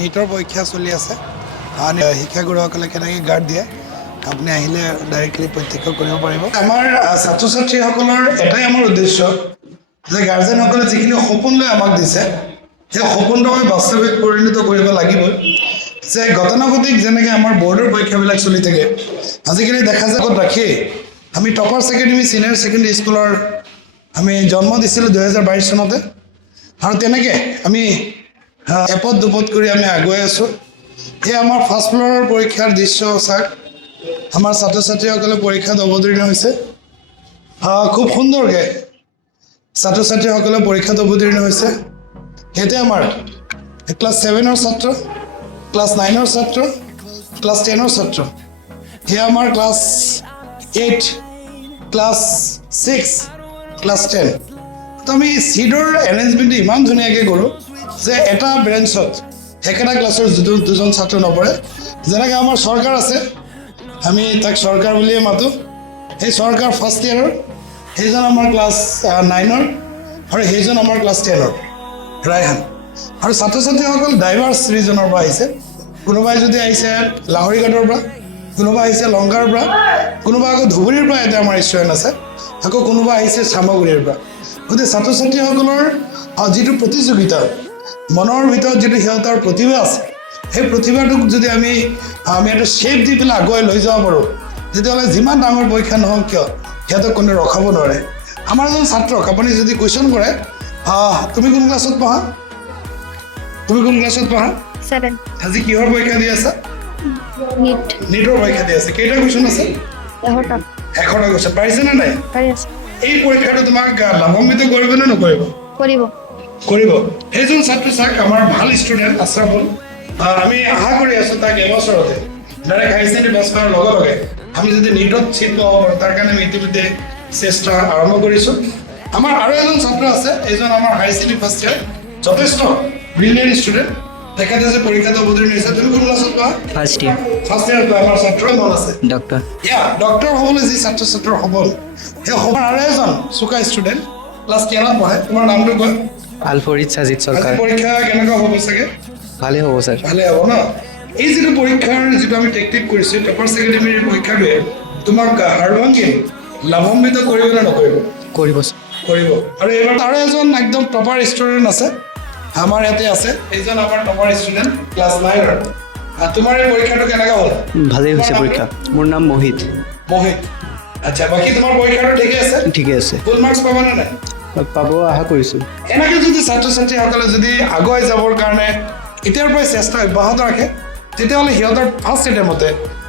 নীটৰ পৰীক্ষা চলি আছে শিক্ষাগুৰুসকলে কেনেকৈ গাৰ্ড দিয়ে আপুনি আহিলে ডাইৰেক্টলি প্ৰত্যক্ষ কৰিব পাৰিব আমাৰ ছাত্ৰ ছাত্ৰীসকলৰ এটাই আমাৰ উদ্দেশ্য যে গাৰ্জেনসকলে যিখিনি সপোন লৈ আমাক দিছে সেই সপোনটো আমি বাস্তৱিক পৰিণত কৰিব লাগিবই যে গতানুগতিক যেনেকৈ আমাৰ বৰ্ডৰ পৰীক্ষাবিলাক চলি থাকে আজিকালি দেখা যায় ক'ত ৰাখি আমি টপাৰ ছেকেণ্ডেৰী ছিনিয়ৰ ছেকেণ্ডেৰী স্কুলৰ আমি জন্ম দিছিলোঁ 2022 চনতে আৰু তেনেকৈ আমি এপদ দুপদ কৰি আমি আগুৱাই আছোঁ এই আমাৰ ফাৰ্ষ্ট ফ্ল'ৰৰ পৰীক্ষাৰ দৃশ্য চাওক আমাৰ ছাত্ৰ ছাত্ৰীসকলে পৰীক্ষাত অৱতীৰ্ণ হৈছে খুব সুন্দৰকৈ ছাত্ৰ ছাত্ৰীসকলে পৰীক্ষাত অৱতীৰ্ণ হৈছে সেইটোৱে আমাৰ ক্লাছ 7ৰ ছাত্ৰ ক্লাছ 9ৰ ছাত্ৰ ক্লাছ 10ৰ ছাত্ৰ সেয়া আমাৰ ক্লাছ 8 ক্লাছ 6 ক্লাছ 10 তো আমি চিটৰ এৰেঞ্জমেণ্টটো ইমান ধুনীয়াকৈ কৰোঁ যে এটা ব্ৰেঞ্চত একেটা ক্লাছৰ দুজন ছাত্ৰ নপৰে যেনেকৈ আমাৰ চৰকাৰ আছে আমি তাক চৰকাৰ বুলিয়ে মাতোঁ সেই চৰকাৰ ফাৰ্ষ্ট ইয়েৰৰ সেইজন আমাৰ ক্লাছ 9ৰ আৰু সেইজন আমাৰ ক্লাছ 10ৰ ৰায়হান আৰু ছাত্ৰ ছাত্ৰীসকল ডাইভাৰ্ছ ৰিজনৰ পৰা আহিছে কোনোবাই যদি আহিছে লাহৰীঘাটৰ পৰা কোনোবা আহিছে লংকাৰ পৰা কোনোবা আকৌ ধুবুৰীৰ পৰা এটা আমাৰ ষ্টুডেণ্ট আছে আকৌ কোনোবা আহিছে চামগুৰিৰ পৰা গতিকে ছাত্ৰ ছাত্ৰীসকলৰ যিটো প্ৰতিযোগিতা মনৰ ভিতৰত যিটো সিহঁতৰ প্ৰতিভা আছে সেই প্ৰতিভাটোক যদি আমি এটা শ্বেপ দি পেলাই আগুৱাই লৈ যাব পাৰোঁ তেতিয়াহ'লে যিমান ডাঙৰ পৰীক্ষা নহওক কিয় সিহঁতক কোনে ৰখাব নোৱাৰে আমাৰ এজন ছাত্ৰক আপুনি যদি কুৱেশ্যন কৰে তুমি কোন ক্লাছত পঢ়া আজি কিহৰ পৰীক্ষা দি আছা নীটৰ পৰীক্ষা দি আছে কেইটা কুৱেশ্যন আছে 100টা কুৱেশ্যন পাৰিছেনে নাই এই পৰীক্ষাটো তোমাক লাভান্বিত কৰিব নে নকৰিব কৰিব সেইজন ছাত্ৰ চাওক আমাৰ ভাল ষ্টুডেণ্ট আশ্ৰাফুল আমি আশা কৰি আছোঁ তাক এবছৰতে ডাইৰেক্ট হাই ছেকেণ্ডেৰী পাছ কৰাৰ লগে লগে আমি যদি নীটত চিট পাব পাৰোঁ তাৰ কাৰণে আমি ইতিমধ্যে চেষ্টা আৰম্ভ কৰিছোঁ আমাৰ আৰু এজন ছাত্ৰ আছে এইজন আমাৰ হাই ছেকেণ্ডেৰী ফাৰ্ষ্ট ইয়াৰ যথেষ্ট ব্ৰিলিয়েণ্ট ষ্টুডেণ্ট তেখেতে যে পৰীক্ষাত অৱতীৰ্ণ হৈছে তুমি কোন ক্লাছত পঢ়া ফাৰ্ষ্ট ইয়াৰ আমাৰ ছাত্ৰৰ মন আছে ডক্টৰ হ'বলৈ যি ছাত্ৰ ছাত্ৰৰ সপোন সেই সপোন আৰু এজন চোকা ষ্টুডেণ্ট ক্লাছ 10ত পঢ়ে তোমাৰ নামটো কোৱা আলফৰিদ সাজিদ সৰকাৰ পৰীক্ষা কেনেকুৱা হ'ব চাগে ভালে হ'ব ছাৰ ভালে হ'ব ন এই যিটো পৰীক্ষাৰ যিটো আমি টেকনিক কৰিছোঁ টপাৰ ছেকেণ্ডেৰীৰ পৰীক্ষাটোৱে তোমাক হাৰ্ডৱাৰ্কিং লাভান্বিত কৰিব নে নকৰিব কৰিব আৰু এইবাৰ আৰু এজন একদম টপাৰ ষ্টুডেণ্ট আছে আমাৰ ইয়াতে আছে এইজন আমাৰ টপাৰ ষ্টুডেণ্ট ক্লাছ 9ৰ তোমাৰ এই পৰীক্ষাটো কেনেকুৱা হ'ল ভালেই হৈছে পৰীক্ষা মোৰ নাম মোহিত আচ্ছা বাকী তোমাৰ পৰীক্ষাটো ঠিকে আছে ফুল মাৰ্কছ পাবানে নাই পাব আশা কৰিছোঁ এনেকৈ যদি ছাত্ৰ ছাত্ৰীসকলে যদি আগুৱাই যাবৰ কাৰণে এতিয়াৰ পৰাই চেষ্টা অব্যাহত ৰাখে তেতিয়াহ'লে সিহঁতৰ ফাৰ্ষ্ট এটেমতে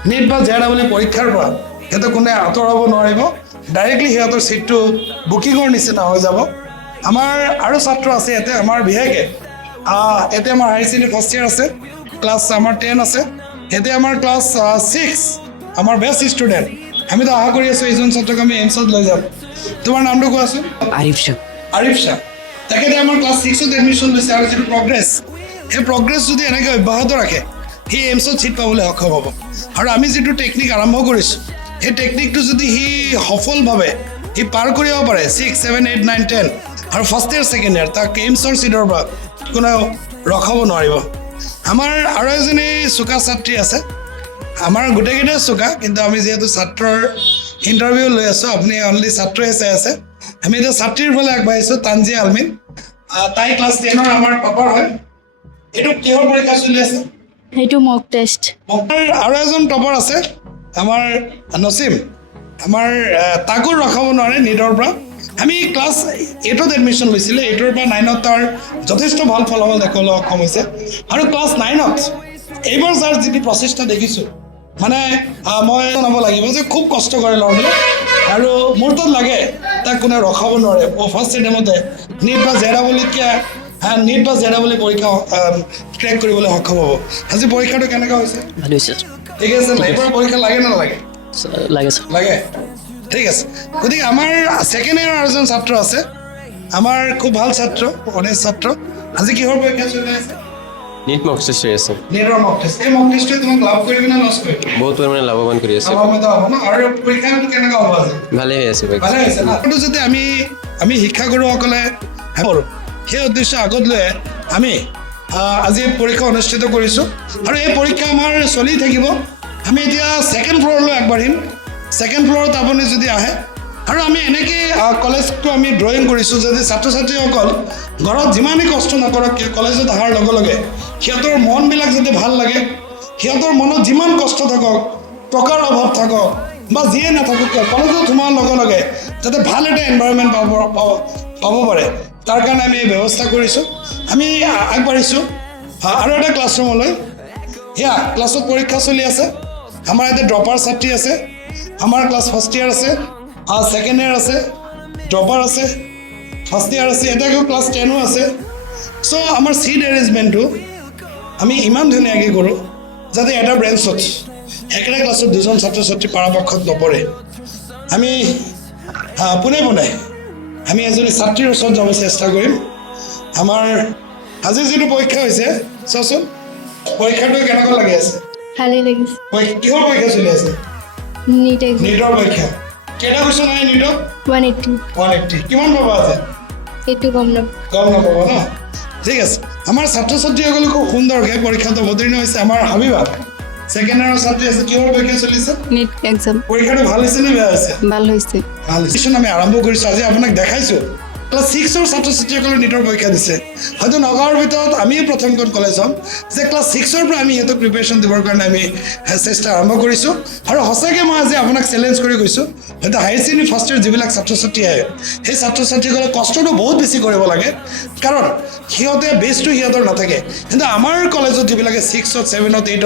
নীট বা JEE পৰীক্ষাৰ পৰা সিহঁতে কোনে আঁতৰাব নোৱাৰিব ডাইৰেক্টলি সিহঁতৰ চিটটো বুকিঙৰ নিচিনা হৈ যাব আমাৰ আৰু ছাত্ৰ আছে ইয়াতে আমাৰ বিশেষকৈ ইয়াতে আমাৰ হাই ছেকেণ্ডেৰী ফাৰ্ষ্ট ইয়াৰ আছে ক্লাছ আমাৰ 10 আছে ইয়াতে আমাৰ ক্লাছ 6 আমাৰ বেষ্ট ষ্টুডেণ্ট আমিতো আশা কৰি আছোঁ এইজন ছাত্ৰক আমি এইমছত লৈ যাম তোমাৰ নামটো কোৱাচোন আৰিফ শ্বাহ তেখেতে আমাৰ ক্লাছ 6ত এডমিশ্যন লৈছে আৰু যিটো প্ৰগ্ৰেছ সেই প্ৰগ্ৰেছ যদি এনেকৈ অব্যাহত ৰাখে সি এইমছত চিট পাবলৈ সক্ষম হ'ব আৰু আমি যিটো টেকনিক আৰম্ভ কৰিছোঁ সেই টেকনিকটো যদি সি সফলভাৱে সি পাৰ কৰিব পাৰে 6, 7, 8, 9, 10 আৰু ফাৰ্ষ্ট ইয়াৰ ছেকেণ্ড ইয়াৰ তাক এইমছৰ চিটৰ পৰা কোনেও ৰখাব নোৱাৰিব আমাৰ আৰু এজনী চোকা ছাত্ৰী আছে আমাৰ গোটেইকেইটাই চোকা কিন্তু আমি যিহেতু ছাত্ৰৰ ইণ্টাৰভিউ লৈ আছোঁ আপুনি অনলি ছাত্ৰহে চাই আছে আমি এতিয়া ছাত্ৰীৰ ফালে আগবাঢ়িছোঁ তানজিয়া আলমিন তাই ক্লাছ 10ৰ আমাৰ টপাৰ হয় এইটো কিহৰ পৰীক্ষা চলি আছে সেইটো মক টেষ্ট আৰু এজন টপাৰ আছে আমাৰ নচিম আমাৰ তাকো ৰখাব নোৱাৰে নীটৰ পৰা আমি ক্লাছ 8ত এডমিশ্যন লৈছিলে 8ৰ পৰা 9ত তাৰ যথেষ্ট ভাল ফলাফল দেখুৱাবলৈ সক্ষম হৈছে আৰু ক্লাছ 9ত এইবাৰ যাৰ যিটো প্ৰচেষ্টা দেখিছোঁ মানে মই জনাব লাগিব যে খুব কষ্ট কৰে ল'ৰাটোৱে আৰু মোৰ তাত লাগে তাক কোনে ৰখাব নোৱাৰে ফাৰ্ষ্ট এটেমতে নীট বা JEE পৰীক্ষা ক্ৰেক কৰিবলৈ সক্ষম হ'ব আজি পৰীক্ষাটো কেনেকুৱা হৈছে ভালে হৈছে ঠিক আছে এইবাৰ পৰীক্ষা লাগে নে নালাগে লাগে ঠিক আছে গতিকে আমাৰ ছেকেণ্ড ইয়াৰ আৰু এজন ছাত্ৰ আছে আমাৰ খুব ভাল ছাত্ৰ অনেজ ছাত্ৰ আজি কিহৰ পৰীক্ষা চলি আছে নীট মক টেষ্ট হৈ আছে নীটৰ মক টেষ্ট এই মক টেষ্টটোৱে তোমাক লাভ কৰিবি নে লছ কৰিবি বহুত পৰিমাণে লাভৱান কৰি আছে লাভান্বিত হ'ব ন আৰু পৰীক্ষাটো কেনেকুৱা হ'ব আজি ভালে হৈ আছে ভালে হৈছে না কিন্তু যদি আমি শিক্ষাগুৰুসকলে কৰোঁ সেই উদ্দেশ্য আগত লৈ আমি আজি পৰীক্ষা অনুষ্ঠিত কৰিছোঁ আৰু এই পৰীক্ষা আমাৰ চলি থাকিব। আমি এতিয়া ছেকেণ্ড ফ্ল'ৰলৈ আগবাঢ়িম। ছেকেণ্ড ফ্ল'ৰত আপুনি যদি আহে আৰু আমি এনেকৈ কলেজটো আমি ড্ৰয়িং কৰিছোঁ যদি ছাত্ৰ ছাত্ৰীসকল ঘৰত যিমানেই কষ্ট নকৰক কিয় কলেজত অহাৰ লগে লগে সিহঁতৰ মনবিলাক যদি ভাল লাগে, সিহঁতৰ মনত যিমান কষ্ট থাকক, টকাৰ অভাৱ থাকক বা যিয়ে নাথাকক কিয় কলেজত সোমোৱাৰ লগে লগে যাতে ভাল এটা এনভাইৰনমেণ্ট পাব পাৰে তাৰ কাৰণে আমি এই ব্যৱস্থা কৰিছোঁ। আমি আগবাঢ়িছোঁ আৰু এটা ক্লাছৰুমলৈ। সেয়া ক্লাছত পৰীক্ষা চলি আছে। আমাৰ ইয়াতে ড্ৰপাৰ ছাত্ৰী আছে, আমাৰ ক্লাছ ফাৰ্ষ্ট ইয়াৰ আছে, ছেকেণ্ড ইয়াৰ আছে, ড্ৰপাৰ আছে, ফাৰ্ষ্ট ইয়াৰ আছে, এটা ক্লাছ 10ও আছে। চ' আমাৰ ছিট এৰেঞ্জমেণ্টটো আমি ইমান ধুনীয়াকৈ কৰোঁ যাতে এটা ব্ৰেঞ্চত একেটা ক্লাছত দুজন ছাত্ৰ ছাত্ৰী পৰাপক্ষত নপৰে। আমি পোনে পোনে আমি এজনী ছাত্ৰীৰ ওচৰত যাব চেষ্টা কৰিম। আমাৰ আজি যিটো পৰীক্ষা হৈছে চোৱাচোন, পৰীক্ষাটো কেনেকুৱা লাগি আছে? ভালেই লাগিছে। কিহৰ পৰীক্ষা চলি আছে? নীট এক্সাম নীটৰ পৰীক্ষা। কেইটা কুৱেশ্যন আহে নীটত? 180 180। কিমান পাবা আছে? এইটো গম নাপাওঁ। গম নাপাব ন? ঠিক আছে। আমাৰ ছাত্ৰ ছাত্ৰীসকলে খুব সুন্দৰকৈ পৰীক্ষাত অৱতীৰ্ণ হৈছে। আমাৰ হাবিবা ছেকেণ্ড ইয়াৰৰ ছাত্ৰী আছে। কিহৰ পৰীক্ষা চলিছে? নীট এক্সাম পৰীক্ষাটো ভাল হৈছে নে বেয়া হৈছে? ভাল হৈছে। ভাল হৈছে। আমি আৰম্ভ কৰিছোঁ। আজি আপোনাক দেখাইছোঁ ক্লাছ 6ৰ ছাত্ৰ ছাত্ৰীসকলে নীটৰ পৰীক্ষা দিছে। হয়তো নগাঁৱৰ ভিতৰত আমিয়ে প্ৰথমখন কলেজ হ'ম যে ক্লাছ 6ৰ পৰা আমি সিহঁতক প্ৰিপেৰেশ্যন দিবৰ কাৰণে আমি চেষ্টা আৰম্ভ কৰিছোঁ। আৰু সঁচাকৈ মই আজি আপোনাক চেলেঞ্জ কৰি কৈছোঁ, হয়তো হায়াৰ ছেকেণ্ডেৰী ফাৰ্ষ্ট ইয়াৰ যিবিলাক ছাত্ৰ ছাত্ৰী আহে সেই ছাত্ৰ ছাত্ৰীসকলে কষ্টটো বহুত বেছি কৰিব লাগে, কাৰণ সিহঁতে বেছটো সিহঁতৰ নাথাকে। কিন্তু আমাৰ কলেজত যিবিলাকে 6ত 7ত 8ত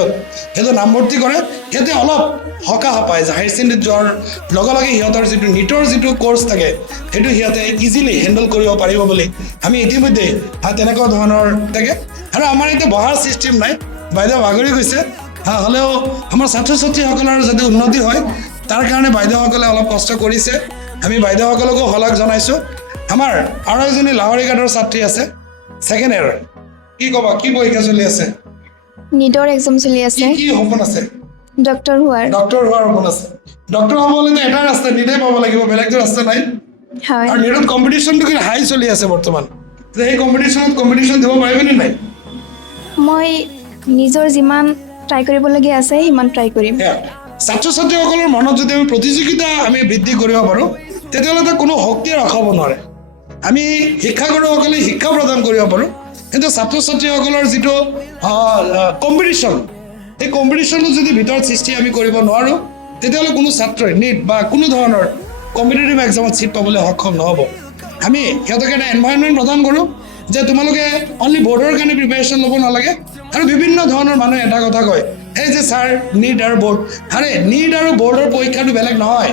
সিহঁতে নামভৰ্তি কৰে, সিহঁতে অলপ সকাহ পায় যে হায়াৰ ছেকেণ্ডেৰীত যোৱাৰ লগে লগে সিহঁতৰ যিটো নীটৰ যিটো ক'ৰ্চ থাকে সেইটো সিহঁতে ইজিলি হেণ্ডেল কৰিব পাৰিব বুলি আমি ইতিমধ্যে তেনেকুৱা ধৰণৰ থাকে। আৰু আমাৰ এতিয়া বহাৰ ছিষ্টেম নাই, বাইদেউ ভাগৰি গৈছে। হ'লেও আমাৰ ছাত্ৰ ছাত্ৰীসকলৰ যাতে উন্নতি হয় তাৰ কাৰণে বাইদেউসকলে অলপ কষ্ট কৰিছে। আমি বাইদেউসকলকো শলাগ জনাইছোঁ। আমাৰ আৰু এজনী লাহৰীঘাটৰ ছাত্ৰী আছে ছেকেণ্ড ইয়াৰ। কি ক'বা, কি পৰীক্ষা চলি আছে? নীটৰ এক্সাম চলি আছে। কি সপোন আছে? ডক্টৰ হোৱাৰ। ডক্টৰ হোৱাৰ সপোন আছে। ডক্টৰ হ'বলৈতো এটা ৰাস্তা নীটেই পাব লাগিব, বেলেগটো ৰাস্তা নাই। হয়। আৰু নীটত কম্পিটিশ্যনটো কিন্তু হাই চলি আছে বৰ্তমান। সেই কম্পিটিশ্যন দিব পাৰিবনে নাই? মই নিজৰ যিমান ট্ৰাই কৰিবলগীয়া আছে সিমান ট্ৰাই কৰিম। সেয়া ছাত্ৰ ছাত্ৰীসকলৰ মনত যদি আমি প্ৰতিযোগিতা আমি বৃদ্ধি কৰিব পাৰোঁ তেতিয়াহ'লে তাক কোনো শক্তিয়ে ৰখাব নোৱাৰে। আমি শিক্ষাগুৰুসকলে শিক্ষা প্ৰদান কৰিব পাৰোঁ, কিন্তু ছাত্ৰ ছাত্ৰীসকলৰ যিটো কম্পিটিশ্যন এই কম্পিটিশ্যনটো যদি ভিতৰত সৃষ্টি আমি কৰিব নোৱাৰোঁ তেতিয়াহ'লে কোনো ছাত্ৰই নীট বা কোনো ধৰণৰ কম্পিটিটিভ এক্সামত ছিট পাবলৈ সক্ষম নহ'ব। আমি সিহঁতক এটা এনভাইৰনমেণ্ট প্ৰদান কৰোঁ যে তোমালোকে অনলি বৰ্ডৰ কাৰণে প্ৰিপেৰেশ্যন ল'ব নালাগে। আৰু বিভিন্ন ধৰণৰ মানুহে এটা কথা কয়, এই যে ছাৰ নীট আৰু বৰ্ড, আৰে নীট আৰু বৰ্ডৰ পৰীক্ষাটো বেলেগ নহয়।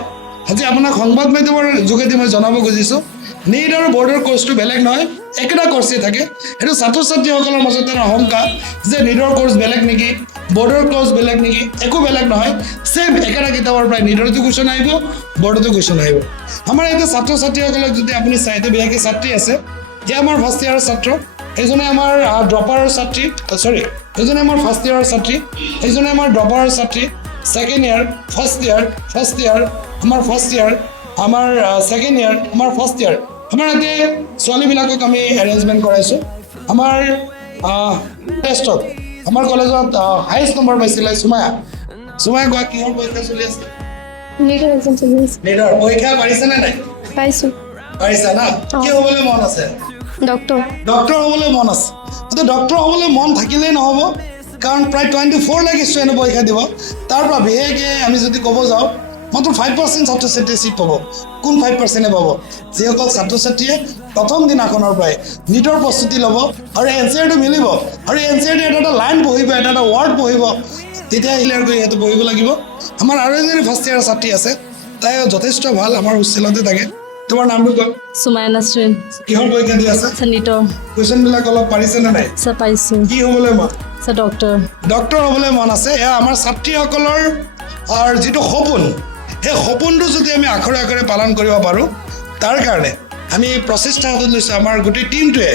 আজি আপোনাক সংবাদ মাধ্যমৰ যোগেদি মই জনাব খুজিছোঁ, নীট আৰু বৰ্ডৰ কোৰ্চটো বেলেগ নহয়, একেটা কোৰ্চেই থাকে। সেইটো ছাত্ৰ ছাত্ৰীসকলৰ মাজত এটা শংকা যে নীটৰ কোৰ্চ বেলেগ নেকি, বৰ্ডৰ কোৰ্চ বেলেগ নেকি। একো বেলেগ নহয়, ছেম একেটা কিতাপৰ পৰাই নীটতো কুৱেশ্যন আহিব, বৰ্ডতো কুৱেশ্যন আহিব। আমাৰ এতিয়া ছাত্ৰ ছাত্ৰীসকলক যদি আপুনি চাই এতিয়া বিশেষকৈ ছাত্ৰী আছে, যে আমাৰ ফাৰ্ষ্ট ইয়াৰৰ ছাত্ৰ, এইজনে আমাৰ ড্ৰপাৰৰ ছাত্ৰী, এইজনে আমাৰ ফাৰ্ষ্ট ইয়াৰৰ ছাত্ৰী, এইজনে আমাৰ ড্ৰপাৰৰ ছাত্ৰী, ছেকেণ্ড ইয়াৰ, ফাৰ্ষ্ট ইয়াৰ, আমাৰ ফাৰ্ষ্ট ইয়াৰ, আমাৰ ছেকেণ্ড ইয়াৰ, আমাৰ ফাৰ্ষ্ট ইয়াৰ। আমাৰ ইয়াতে ছোৱালীবিলাকক আমি এৰেঞ্জমেণ্ট কৰাইছোঁ। আমাৰ টেষ্টত আমাৰ কলেজত হায়েষ্ট নম্বৰ পাইছিলে সুমায়া কোৱা, কিহৰ পৰীক্ষা চলি আছে? নীটৰ এক্সাম চলি আছে। নীটৰ পৰীক্ষা পাৰিছেনে নাই? পাইছোঁ। পাৰিছা না? কি হ'বলৈ মন আছে? ডক্টৰ হ'বলৈ মন আছে। কিন্তু ডক্টৰ হ'বলৈ মন থাকিলেই নহ'ব, কাৰণ প্ৰায় 24 লাখ ষ্টুডেণ্টে পৰীক্ষা দিব। তাৰ পৰা বিশেষকৈ আমি যদি ক'ব যাওঁ মাত্ৰ 5% ছাত্ৰ ছাত্ৰীয়ে ছিট পাব। কোন 5%-এ পাব? যিসকল ছাত্ৰ ছাত্ৰীয়ে প্ৰথম দিনাখনৰ পৰাই নীটৰ প্ৰস্তুতি ল'ব আৰু এনচিআৰটো মিলিব, আৰু এনচিআৰটো এটা লাইন পঢ়িব, এটা ৱৰ্ড পঢ়িব, তেতিয়া ক্লিয়াৰ কৰি সিহঁতে পঢ়িব লাগিব। আমাৰ আৰু এজনী ফাৰ্ষ্ট ইয়াৰৰ ছাত্ৰী আছে, তাই যথেষ্ট ভাল, আমাৰ হোষ্টেলতে থাকে। তোমাৰ নামটো কয়? সুমায়া নাছৰিন। কিহৰ পৰীক্ষা দি আছে? নীটৰ। কুৱেশ্যনবিলাক অলপ পাৰিছেনে নাই? পাইছোঁ। কি হ'বলৈ মন? ডক্টৰ হ'বলৈ মন আছে। এয়া আমাৰ ছাত্ৰীসকলৰ যিটো সপোন, সেই সপোনটো যদি আমি আখৰে আখৰে পালন কৰিব পাৰোঁ তাৰ কাৰণে আমি প্ৰচেষ্টা হাতত লৈছোঁ। আমাৰ গোটেই টীমটোৱে,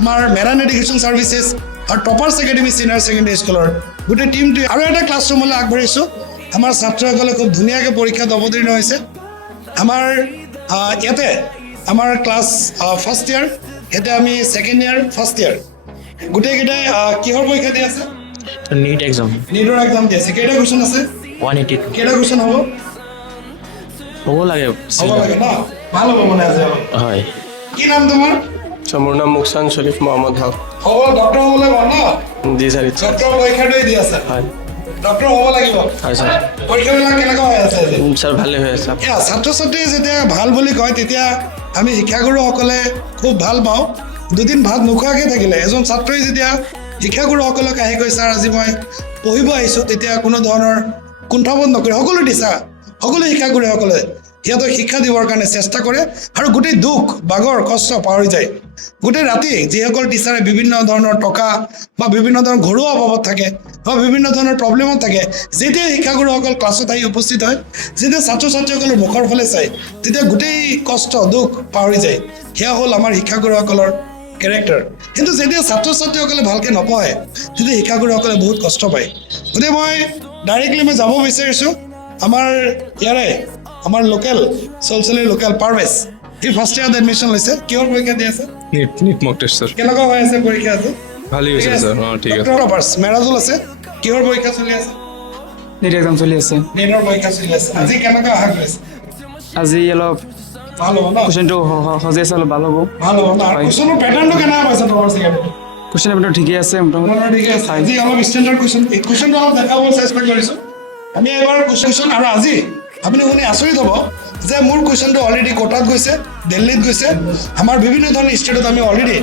আমাৰ মেৰান এডুকেশ্যন ছাৰ্ভিচেছ আৰু টপাৰ্ছ একাডেমী ছিনিয়ৰ ছেকেণ্ডেৰী স্কুলৰ গোটেই টীমটোৱে আৰু এটা ক্লাছৰুমলৈ আগবাঢ়িছোঁ। আমাৰ ছাত্ৰসকলে খুব ধুনীয়াকৈ পৰীক্ষাত অৱতীৰ্ণ হৈছে। আমাৰ ইয়াতে আমাৰ ক্লাছ ফাৰ্ষ্ট ইয়াৰ, ইয়াতে আমি ছেকেণ্ড ইয়াৰ, ফাৰ্ষ্ট ইয়াৰ, গোটেইকেইটাই কিহৰ পৰীক্ষা দি আছে? নীট এক্সাম নীটৰ এক্সাম দি আছে। কেইটা কুৱেশ্যন আছে? 182 কেইটা কুৱেশ্যন হ'ব? হ'ব লাগে হ'ব লাগে ন? ভাল হ'ব মানে আজি অলপ। হয় কি নাম তোমাৰ? মোৰ নাম মুকচান শ্বৰীফ মহম্মদ হক হ'ব, ডক্টৰ হ'বলৈ মন ন? জি ছাৰ ইচ্ছা ডক্টৰ পৰীক্ষাটোৱে দি আছে। হয় ডক্টৰ হ'ব লাগিব। হয় ছাৰ পৰীক্ষাবিলাক কেনেকুৱা হৈ আছে আজি? ছাৰ ভালে হৈ আছে এয়া ছাত্ৰ ছাত্ৰী যেতিয়া ভাল বুলি কয় তেতিয়া আমি শিক্ষাগুৰুসকলে খুব ভাল পাওঁ। দুদিন ভাত নোখোৱাকৈ থাকিলে এজন ছাত্ৰই যেতিয়া শিক্ষাগুৰুসকলক আহি কৈ ছাৰ আজি মই পঢ়িব আহিছোঁ, তেতিয়া কোনো ধৰণৰ কুণ্ঠাবোধ নকৰে। সকলো দিছা সকলো শিক্ষাগুৰুসকলে সিহঁতক শিক্ষা দিবৰ কাৰণে চেষ্টা কৰে আৰু গোটেই দুখ বাগৰ কষ্ট পাহৰি যায়। গোটেই ৰাতি যিসকল টিচাৰে বিভিন্ন ধৰণৰ টকা বা বিভিন্ন ধৰণৰ ঘৰুৱা অভাৱত থাকে বা বিভিন্ন ধৰণৰ প্ৰব্লেমত থাকে, যেতিয়া শিক্ষাগুৰুসকল ক্লাছত আহি উপস্থিত হয়, যেতিয়া ছাত্ৰ ছাত্ৰীসকলৰ মুখৰ ফালে চায়, তেতিয়া গোটেই কষ্ট দুখ পাহৰি যায়। সেয়া হ'ল আমাৰ শিক্ষাগুৰুসকলৰ কেৰেক্টাৰ। কিন্তু যেতিয়া ছাত্ৰ ছাত্ৰীসকলে ভালকৈ নপঢ়ে তেতিয়া শিক্ষাগুৰুসকলে বহুত কষ্ট পায়। গতিকে মই ডাইৰেক্টলি যাব বিচাৰিছোঁ আমাৰ ইয়াৰে আমাৰ লোকেল চলচলীৰ লোকেল পাৰভেজ। সি ফাৰ্ষ্ট ইয়াৰত এডমিশ্যন লৈছে। কিহৰ পৰীক্ষা দি আছে? নিট মক টেষ্ট স্যাৰ কেনেকুৱা হৈ আছে পৰীক্ষা আজি? ভালোই হয়েছে স্যাৰ ঠিক আছে ডক্টৰ ৰবাৰ্টছ মেৰাজুল আছে। কিহৰ পৰীক্ষা চলি আছে? নীট এক্সাম চলি আছে। নীটৰ পৰীক্ষা চলি আছে। আজি কেনেকুৱা আশা কৰিছে? আজি অলপ ভাল হ'ব ন? কুৱেশ্যনটো সজাই আছে, অলপ ভাল হ'ব। ভাল হ'ব ন? কুৱেশ্যনৰ পেটাৰ্ণটো কেনেকুৱা পাইছে তোমাৰ চাগে? কুৱেশ্যন পেপাৰটো ঠিকেই আছে মোটামুটি। ঠিকে আছে। আজি অলপ ষ্টেণ্ডাৰ্ড কুৱেশ্যন কুৱেশ্যনটো অলপ দেখাব চেষ্টা কৰিছোঁ আমি এবাৰ কুৱেশ্যন। আৰু আজি আপুনি শুনি আচৰিত হ'ব যে মোৰ কুৱেশ্যনটো অলৰেডি কোটাত গৈছে, দিল্লীত গৈছে, আমাৰ বিভিন্ন ধৰণৰ ষ্টেটত আমি অলৰেডি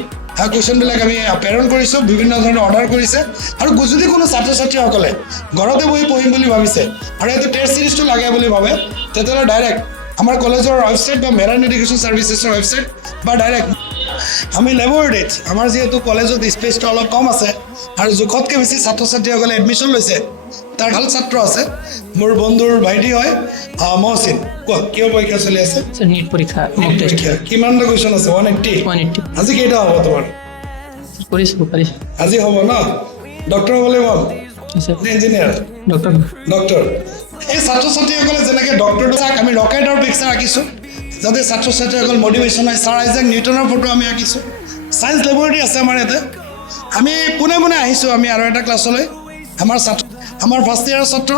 কুৱেশ্যনবিলাক আমি প্ৰেৰণ কৰিছোঁ, বিভিন্ন ধৰণৰ অৰ্ডাৰ কৰিছে। আৰু যদি কোনো ছাত্ৰ ছাত্ৰীসকলে ঘৰতে বহি পঢ়িম বুলি ভাবিছে আৰু এইটো টেষ্ট চিৰিজটো লাগে বুলি ভাবে, তেতিয়াহ'লে ডাইৰেক্ট আমাৰ কলেজৰ ৱেবছাইট বা মেৰাইন এডুকেশ্যন ছাৰ্ভিচেছৰ ৱেবছাইট বা ডাইৰেক্ট আমি লেবৰেটৰীত আমাৰ যিহেতু কলেজত স্পেচটো অলপ কম আছে আৰু জোখতকৈ বেছি ছাত্ৰ ছাত্ৰীসকলে এডমিশ্যন লৈছে, তাৰ ভাল ছাত্ৰ আছে। মোৰ বন্ধুৰ ভাইটি হয় মহচিন। কোৱা কিয় পৰীক্ষা চলি আছে? নীট পৰীক্ষা মক টেষ্ট পৰীক্ষা কিমানটা কুৱেশ্যন আছে? 180। 180 আজি কেইটা হ'ব তোমাৰ? কৰিছোঁ পাৰিছোঁ আজি হ'ব ন? ডক্টৰ হ'বলৈ মন নে ইঞ্জিনিয়াৰ? Doctor doctor. এই ছাত্ৰ ছাত্ৰীসকলে যেনেকৈ ডক্টৰটো চাওক, আমি ৰকেটৰ পিকচাৰ আঁকিছোঁ যাতে ছাত্ৰ ছাত্ৰীসকল মটিভেশ্যন হয়। ছাৰ আইজাক নিউটনৰ ফটো আমি আঁকিছোঁ। ছায়েন্স লেবৰেটৰী আছে আমাৰ ইয়াতে। আমি পোনে পোনে আহিছোঁ আমি আৰু এটা ক্লাছলৈ। আমাৰ ছাত্ৰ আমাৰ ফাৰ্ষ্ট ইয়াৰৰ ছাত্ৰ,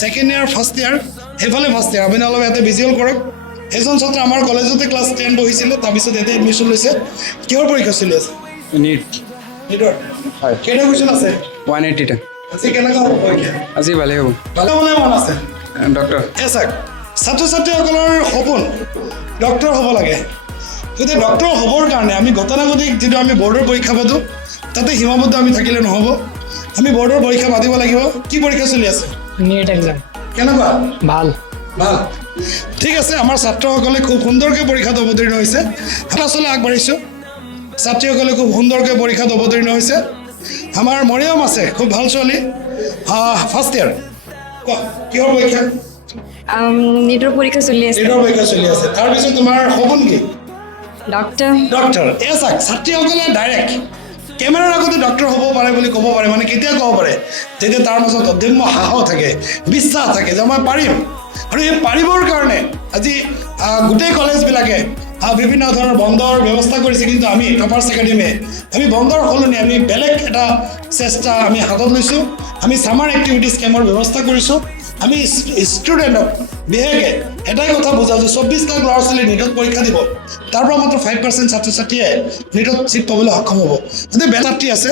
ছেকেণ্ড ইয়াৰ ফাৰ্ষ্ট ইয়াৰ, সেইফালে ফাৰ্ষ্ট ইয়াৰ। আপুনি অলপ ইয়াতে ভিজুৱেল কৰক। এজন ছাত্ৰ আমাৰ কলেজতে ক্লাছ 10 পঢ়িছিলে, তাৰপিছত ইয়াতে এডমিশ্যন লৈছে। কিহৰ পৰীক্ষা চলি আছে? নীট নীটৰ। কেইটা কুৱেশ্যন আছে? 180টা। আজি কেনেকুৱা হ'ব পৰীক্ষা? আজি ভালেই হ'ব। ভালে হ'বলৈ মন আছে? ডক্টৰ এই চাওক ছাত্ৰ ছাত্ৰীসকলৰ সপোন ডক্টৰ হ'ব লাগে। গতিকে ডক্টৰ হ'বৰ কাৰণে আমি গতানুগতিক যিটো আমি বৰ্ডৰ পৰীক্ষা পাতোঁ তাতে সীমাবদ্ধ আমি থাকিলে নহ'ব। আমি বৰ্ডৰ পৰীক্ষা পাতিব লাগিব। কি পৰীক্ষা চলি আছে? নীট এক্সাম কেনেকুৱা? ভাল ভাল। ঠিক আছে, আমাৰ ছাত্ৰসকলে খুব সুন্দৰকৈ পৰীক্ষাত অৱতীৰ্ণ হৈছে। ক্লাছলৈ আগবাঢ়িছোঁ। ছাত্ৰীসকলে খুব সুন্দৰকৈ পৰীক্ষাত অৱতীৰ্ণ হৈছে। আমাৰ মৰিয়ম আছে, খুব ভাল ছোৱালী, ফাৰ্ষ্ট ইয়াৰ। কোৱা কিহৰ পৰীক্ষা? নীটৰ পৰীক্ষা চলি আছে। নীটৰ পৰীক্ষা চলি আছে। তাৰপিছত তোমাৰ সপোন কি? ডক্টৰ। ডক্টৰ। এই চাওক ছাত্ৰীসকলে ডাইৰেক্ট কেমেৰাৰ আগতে ডক্টৰ হ'ব পাৰে বুলি ক'ব পাৰে। মানে কেতিয়া ক'ব পাৰে? যেতিয়া তাৰ মাজত অদম্য সাহস থাকে, বিশ্বাস থাকে যে মই পাৰিম। আৰু এই পাৰিবৰ কাৰণে আজি গোটেই কলেজবিলাকে বিভিন্ন ধৰণৰ বন্ধৰ ব্যৱস্থা কৰিছে, কিন্তু আমি টপাৰ্ছ একাডেমীয়ে আমি বন্ধৰ সলনি আমি বেলেগ এটা চেষ্টা আমি হাতত লৈছোঁ। আমি ছামাৰ এক্টিভিটিজ কেম্পৰ ব্যৱস্থা কৰিছোঁ। আমি ষ্টুডেণ্টক বিশেষকৈ এটাই কথা বুজাওঁ যে 24 লাখ ল'ৰা ছোৱালী নীটত পৰীক্ষা দিব, তাৰ পৰা মাত্ৰ 5% ছাত্ৰ ছাত্ৰীয়ে নীটত ছিট পাবলৈ সক্ষম হ'ব। যদি ছাত্ৰী আছে,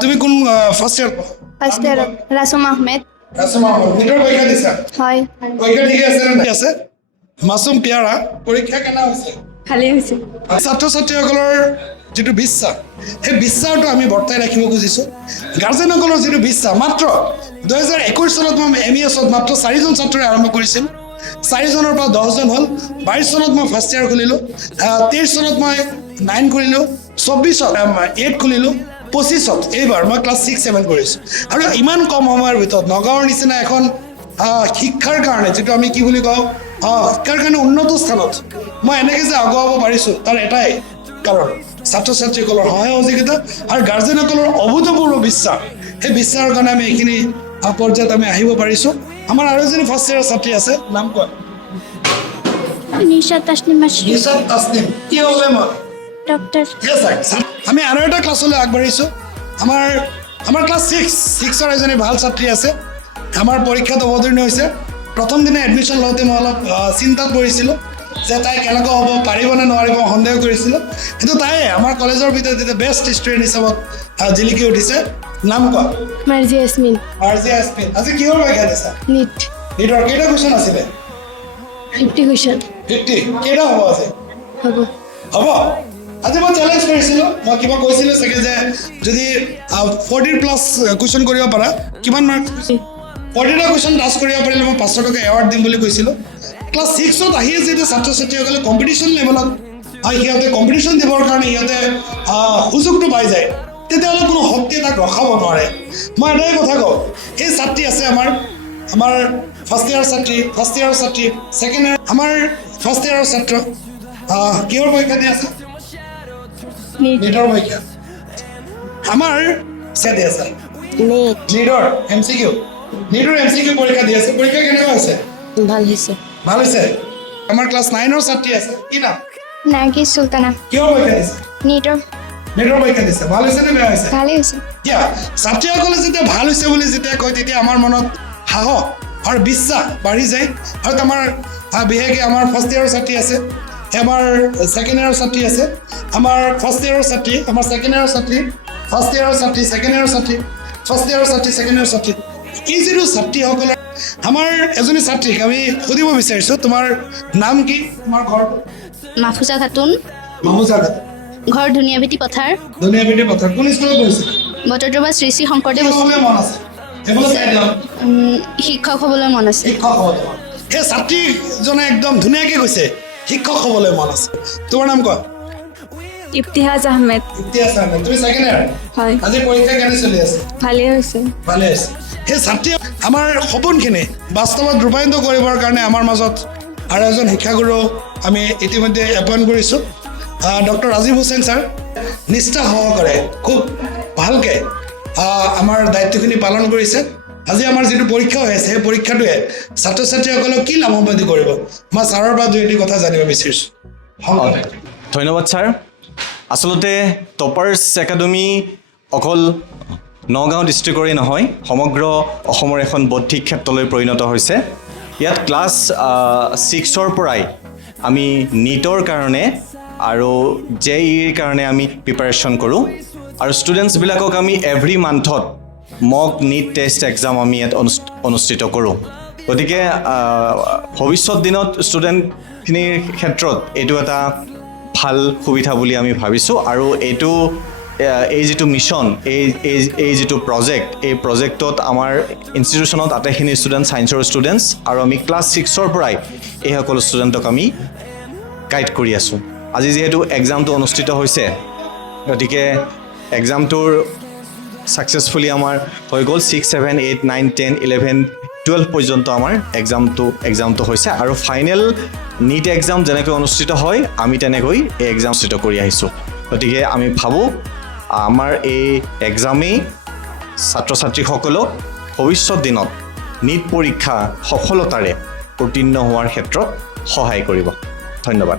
তুমি কোন ফাৰ্ষ্ট ইয়াৰ? ফাৰ্ষ্ট ইয়াৰত ৰাছুম আহমেদ। নীটৰ পৰীক্ষা দিছা? হয়, পৰীক্ষা ঠিকে আছে নে? ঠিক আছে। মাছুম পিয়াৰা, পৰীক্ষা কেনে হৈছে? ভালেই হৈছে। ছাত্ৰ ছাত্ৰীসকলৰ যিটো বিশ্বাস, সেই বিশ্বাসটো আমি বৰ্তাই ৰাখিব খুজিছোঁ। গাৰ্জেনসকলৰ যিটো বিশ্বাস, মাত্ৰ 2021 চনত মই MESত মাত্ৰ 4জন ছাত্ৰই আৰম্ভ কৰিছিল। 4জনৰ পৰা 10জন হ'ল। 22 চনত মই ফাৰ্ষ্ট ইয়াৰ খুলিলোঁ, 23 চনত মই 9 খুলিলোঁ, 24ত 8 খুলিলোঁ, 25ত এইবাৰ মই ক্লাছ 6-7 কৰিছোঁ। আৰু ইমান কম সময়ৰ ভিতৰত নগাঁৱৰ নিচিনা এখন শিক্ষাৰ কাৰণে যিটো আমি কি বুলি কওঁ, শিক্ষাৰ কাৰণে উন্নত স্থানত মই এনেকৈ যে আগুৱাব পাৰিছোঁ, তাৰ এটাই কাৰণ ছাত্ৰ ছাত্ৰীসকলৰ সহায় সহযোগিতা আৰু গাৰ্জেনসকলৰ অভূতপূৰ্ব বিশ্বাস। সেই বিশ্বাসৰ কাৰণে আমি এইখিনি পৰ্যায়ত আমি আহিব পাৰিছোঁ। আমাৰ আৰু এজনী ফাৰ্ষ্ট ইয়াৰৰ ছাত্ৰী আছে, নাম কোৱা? নিশা তাসনিম মাসি। নিশাত তাসনিম। কি হ'বলৈ মন? ডক্টৰ। আমি আৰু এটা ক্লাছলৈ আগবাঢ়িছোঁ। আমাৰ ক্লাছ 6ৰ এজনী ভাল ছাত্ৰী আছে আমাৰ পৰীক্ষাত অৱতীৰ্ণ হৈছে প্ৰথম দিনা এডমিশ্যন লওঁতে মই অলপ চিন্তাত পৰিছিলোঁ যে তাই কেনেকুৱা হ'ব পাৰিব নে নোৱাৰিব সন্দেহ কৰিছিলোঁ কিন্তু তাই আমাৰ কলেজৰ ভিতৰত এতিয়া বেষ্ট ষ্টুডেণ্ট হিচাপত জিলিকি উঠিছে নাম কোৱা মাৰ্জি ইয়াছমিন মাৰ্জি ইয়াছমিন আজি কিহৰ পৰীক্ষা দিছা নিট নিটৰ কেইটা কুৱেশ্যন আছিলে 50 কুৱেশ্যন 50 কেইটা হ'ব আজি হ'ব হ'ব আজি মই চেলেঞ্জ কৰিছিলোঁ মই কিবা কৈছিলোঁ চাগে যে যদি 40+ কুৱেশ্যন কৰিব পাৰা কিমান মাৰ্ক 40টা কুৱেশ্যন পাছ কৰিব পাৰিলে মই 500 টকা এৱাৰ্ড দিম বুলি কৈছিলোঁ ক্লাছ 6ত আহিয়ে যেতিয়া ছাত্ৰ ছাত্ৰীসকলে কম্পিটিশ্যন লেভেলত সিহঁতে কম্পিটিশ্যন দিবৰ কাৰণে সিহঁতে সুযোগটো পাই যায় তেতিয়াহ'লে কোনো শক্তিয়ে তাক ৰখাব নোৱাৰে মই এটাই কথা কওঁ এই ছাত্ৰী আছে আমাৰ ফাৰ্ষ্ট ইয়াৰৰ ছাত্ৰী ছেকেণ্ড ইয়াৰ আমাৰ ফাৰ্ষ্ট ইয়াৰৰ ছাত্ৰ কিহৰ পৰীক্ষা দি আছে নিটৰ পৰীক্ষা আমাৰ চেদি আছে নিটৰ MCQ পৰীক্ষা দি আছে পৰীক্ষা কেনেকুৱা হৈছে ভাল হৈছে আমাৰ ক্লাছ 9ৰ ছাত্ৰী আছে কি নাম নাৰ্গিছ চুলতানা কিহৰ পৰীক্ষা দিছে নিটৰ পৰীক্ষা দিছে ভাল হৈছে নে বেয়া হৈছে ভালেই হৈছে কিয় ছাত্ৰীসকলে যেতিয়া ভাল হৈছে বুলি যেতিয়া কয় তেতিয়া আমাৰ মনত সাহস আৰু বিশ্বাস বাঢ়ি যায় আৰু আমাৰ বিশেষকৈ আমাৰ ফাৰ্ষ্ট ইয়াৰৰ ছাত্ৰী আছে আমাৰ ছেকেণ্ড ইয়াৰৰ ছাত্ৰী আছে আমাৰ ফাৰ্ষ্ট ইয়াৰৰ ছাত্ৰী আমাৰ ছেকেণ্ড ইয়াৰৰ ছাত্ৰী ফাৰ্ষ্ট ইয়াৰৰ ছাত্ৰী ছেকেণ্ড ইয়াৰৰ ছাত্ৰী ফাৰ্ষ্ট ইয়াৰৰ ছাত্ৰী ছেকেণ্ড ইয়াৰৰ ছাত্ৰী এই যিটো ছাত্ৰীসকলৰ আমাৰ এজনী ছাত্ৰীক আমি সুধিব বিচাৰিছোঁ তোমাৰ নাম কি তোমাৰ ঘৰ মাফুজা খাতুন মামুজা খাতুন ঘৰ ধুনীয়াভেটি পথাৰ ধুনীয়াভেটি পথাৰ কোন স্কুলত পঢ়িছে বটদ্ৰৱা শ্ৰী শ্ৰী শংকৰদেৱ হ'বলৈ মন আছে সেইফালে চাই লওঁ শিক্ষক হ'বলৈ মন আছে শিক্ষক হ'বলৈ মন সেই ছাত্ৰীজনে একদম ধুনীয়াকৈ কৈছে শিক্ষক হ'বলৈ মন আছে তোমাৰ নাম কোৱা ইফতিহাজ আহমেদ তুমি ছেকেণ্ড ইয়াৰ হয় আজি পৰীক্ষা কেনে চলি আছে ভালেই হৈছে ভালে আছে সেই ছাত্ৰী আমাৰ সপোনখিনি বাস্তৱত ৰূপায়িত কৰিবৰ কাৰণে আমাৰ মাজত আৰু এজন শিক্ষাগুৰু আমি ইতিমধ্যে এপইণ্ট কৰিছোঁ ডক্টৰ ৰাজীৱ হুছেইন ছাৰ নিষ্ঠা সহকাৰে খুব ভালকৈ আমাৰ দায়িত্বখিনি পালন কৰিছে আজি আমাৰ যিটো পৰীক্ষা হৈ আছে সেই পৰীক্ষাটোৱে ছাত্ৰ ছাত্ৰীসকলক কি লাভান্বিত কৰিব মই ছাৰৰ পৰা দুই এটি কথা জানিব বিচাৰিছোঁ ধন্যবাদ ছাৰ আচলতে টপাৰ্ছ একাডেমি অকল নগাঁও ডিষ্ট্ৰিক্টৰে নহয় সমগ্ৰ অসমৰ এখন বৌদ্ধিক ক্ষেত্ৰলৈ পৰিণত হৈছে ইয়াত ক্লাছ 6ৰ পৰাই আমি নিটৰ কাৰণে আৰু JEEৰ কাৰণে আমি প্ৰিপাৰেশ্যন কৰোঁ আৰু ষ্টুডেণ্টছবিলাকক আমি এভৰি মান্থত মক নিট টেষ্ট এক্সাম আমি ইয়াত অনুষ্ঠিত কৰোঁ গতিকে ভৱিষ্যত দিনত ষ্টুডেণ্টখিনিৰ ক্ষেত্ৰত এইটো এটা ভাল সুবিধা বুলি আমি ভাবিছোঁ আৰু এইটো এই যিটো মিছন এই যিটো প্ৰজেক্ট এই প্ৰজেক্টত আমাৰ ইনষ্টিটিউশ্যনত আটাইখিনি ষ্টুডেণ্ট ছায়েন্সৰ ষ্টুডেণ্টছ আৰু আমি ক্লাছ 6ৰ পৰাই এই সকলো ষ্টুডেণ্টক আমি গাইড কৰি আছোঁ আজি যিহেতু এক্সামটো অনুষ্ঠিত হৈছে গতিকে এক্সামটোৰ ছাকচেছফুলি আমাৰ হৈ গ'ল 6, 7, 8, 9, 10, 11, 12 পৰ্যন্ত আমাৰ এক্সামটো হৈছে আৰু ফাইনেল নিট এক্সাম যেনেকৈ অনুষ্ঠিত হয় আমি তেনেকৈ এই এক্সাম অনুষ্ঠিত কৰি আহিছোঁ গতিকে আমি ভাবোঁ আমাৰ এই এক্সামেই ছাত্ৰ ছাত্ৰীসকলক ভৱিষ্যত দিনত নিট পৰীক্ষা সফলতাৰে উত্তীৰ্ণ হোৱাৰ ক্ষেত্ৰত সহায় কৰিব ধন্যবাদ